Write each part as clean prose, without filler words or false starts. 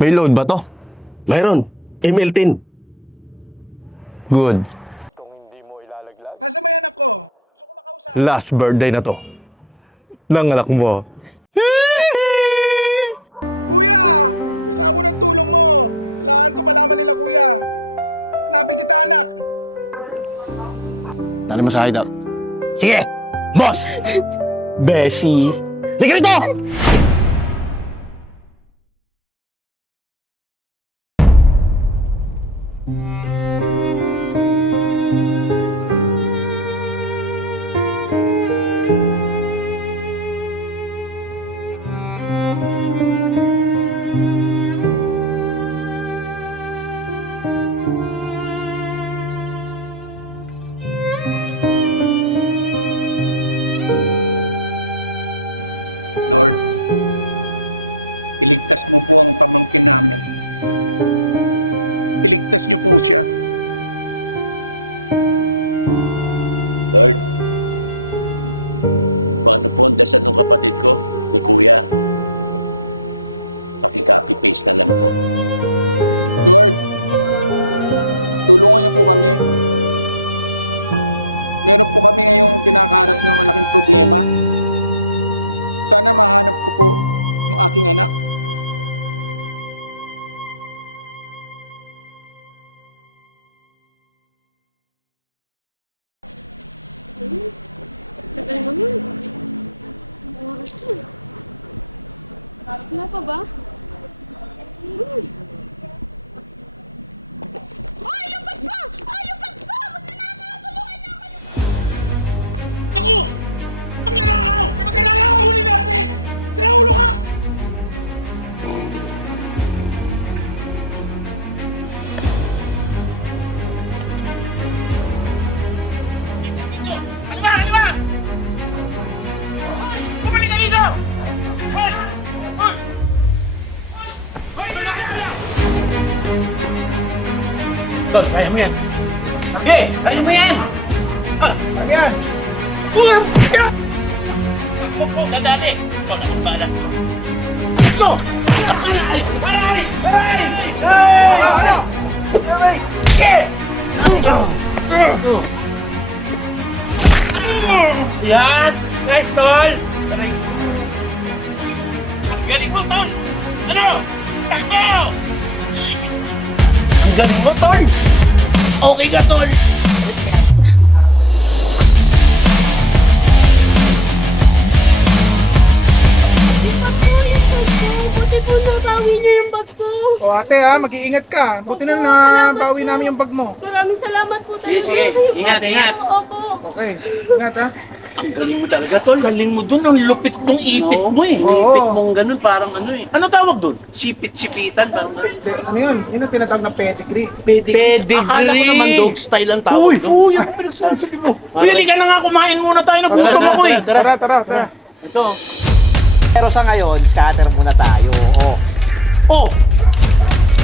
May load ba to? Mayroon. ML10. Good. Kung hindi mo ilalaglag, last birthday na to. Ng anak mo. Tali mo sa hideout. Sige! Boss! Beshi! Liga rito! Tol, kaya mo yan. Sige, kaya mo yan. Kaya yan. Dadali. Ikaw na kung balat mo. Ito! Aray! Aray! Aray! Aray! Aray! Sige! Yan! Nice, Tol! Aray! Ang galing mo, Tol! Ano? Takbo! Ang galing mo, Tol! Okay ka, Tol! Buti po nabawi niyo yung bag ko. O ate ha, mag-iingat ka. Buti na nabawi namin yung bag mo. Maraming salamat po tayo. Sige. Ingat, ingat. Opo. Okay, ingat ha. Ang galing mo talaga, Tol. Galing mo dun, ang lupit ng ipit mo eh. Oo. Ipit mong ganun, parang ano eh. Ano tawag dun? Sipit-sipitan, parang ganun. Ano yun? Yun ang tinatawag na pedigree. Pedigree. Akala ko naman dog style ang tawag doon. Uy, ano pinagsasabi mo? Uy, hindi ka na nga, kumain muna tayo, nagutom ako eh. Tara, tara, tara. Ito. Pero sa ngayon, scatter muna tayo. Oh. Oh!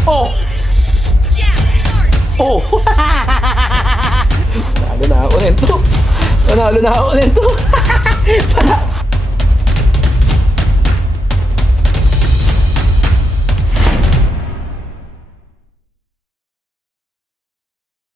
Oh! Oh! Panalo na ako nito.